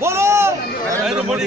बोलो नरेंद्र मोदी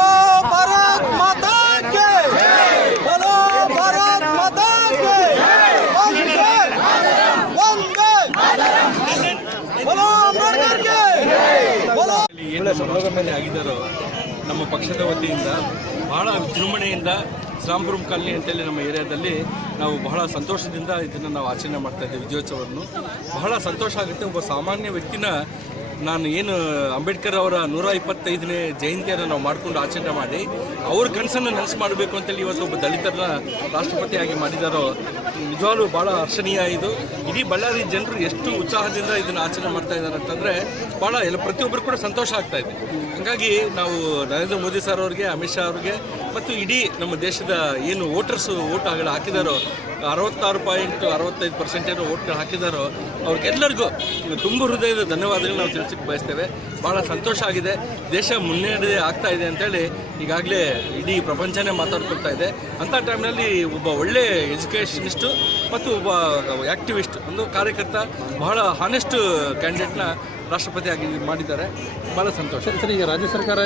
ಏನು ಸಮಾಗಮನೆ ಆಗಿದ್ದಾರೋ ನಮ್ಮ ಪಕ್ಷದ ವತಿಯಿಂದ ಬಹಳ ವಿಜೃಂಭಣೆಯಿಂದ ಶ್ರಾಮಪುರಂ ಕಾಲನಿ ಅಂತೇಳಿ ನಮ್ಮ ಏರಿಯಾದಲ್ಲಿ ನಾವು ಬಹಳ ಸಂತೋಷದಿಂದ ಇದನ್ನು ನಾವು ಆಚರಣೆ ಮಾಡ್ತಾ ಇದ್ದೀವಿ. ವಿಜಯೋತ್ಸವವನ್ನು ಬಹಳ ಸಂತೋಷ ಆಗುತ್ತೆ. ಒಬ್ಬ ಸಾಮಾನ್ಯ ವ್ಯಕ್ತಿನ ನಾನು ಏನು ಅಂಬೇಡ್ಕರ್ ಅವರ ನೂರ ಇಪ್ಪತ್ತೈದನೇ ಜಯಂತಿಯನ್ನು ನಾವು ಮಾಡಿಕೊಂಡು ಆಚರಣೆ ಮಾಡಿ, ಅವ್ರ ಕನಸನ್ನು ನನಸು ಮಾಡಬೇಕು ಅಂತೇಳಿ ಇವತ್ತು ಒಬ್ಬ ದಲಿತರನ್ನ ರಾಷ್ಟ್ರಪತಿಯಾಗಿ ಮಾಡಿದಾರೋ, ನಿಜವಾಗ್ಲೂ ಭಾಳ ಹರ್ಷಣೀಯ ಇದು. ಇಡೀ ಬಳ್ಳಾರಿ ಜನರು ಎಷ್ಟು ಉತ್ಸಾಹದಿಂದ ಇದನ್ನು ಆಚರಣೆ ಮಾಡ್ತಾ ಇದ್ದಾರೆ ಅಂತಂದರೆ ಭಾಳ ಎಲ್ಲ ಪ್ರತಿಯೊಬ್ಬರು ಕೂಡ ಸಂತೋಷ ಆಗ್ತಾ ಇದೆ. ಹಾಗಾಗಿ ನಾವು ನರೇಂದ್ರ ಮೋದಿ ಸರ್ ಅವ್ರಿಗೆ, ಅಮಿತ್ ಶಾ ಅವ್ರಿಗೆ, ಮತ್ತು ಇಡೀ ನಮ್ಮ ದೇಶದ ಏನು ವೋಟರ್ಸು ವೋಟ್ ಆಗಲು ಹಾಕಿದಾರೋ, ಅರವತ್ತಾರು ಪಾಯಿಂಟ್ ಅರವತ್ತೈದು ಪರ್ಸೆಂಟೇನು ವೋಟ್ಗಳು ಹಾಕಿದಾರೋ, ಅವ್ರಿಗೆಲ್ಲರಿಗೂ ತುಂಬ ಹೃದಯದ ಧನ್ಯವಾದಗಳು ನಾವು ತಿಳಿಸಕ್ಕೆ ಬಯಸ್ತೇವೆ. ಬಹಳ ಸಂತೋಷ ಆಗಿದೆ. ದೇಶ ಮುನ್ನಡೆ ಆಗ್ತಾ ಇದೆ ಅಂತೇಳಿ ಈಗಾಗಲೇ ಇಡೀ ಪ್ರಪಂಚನೇ ಮಾತಾಡ್ಕೊಳ್ತಾ ಇದೆ. ಅಂಥ ಟೈಮ್ನಲ್ಲಿ ಒಬ್ಬ ಒಳ್ಳೆ ಎಜುಕೇಷನಿಸ್ಟು ಮತ್ತು ಒಬ್ಬ ಆ್ಯಕ್ಟಿವಿಸ್ಟ್ ಒಂದು ಕಾರ್ಯಕರ್ತ, ಬಹಳ ಹಾನೆಸ್ಟ್ ಕ್ಯಾಂಡಿಡೇಟ್ನ ರಾಷ್ಟ್ರಪತಿಯಾಗಿ ಮಾಡಿದ್ದಾರೆ. ಭಾಳ ಸಂತೋಷ. ಸರ್ ಈಗ ರಾಜ್ಯ ಸರ್ಕಾರ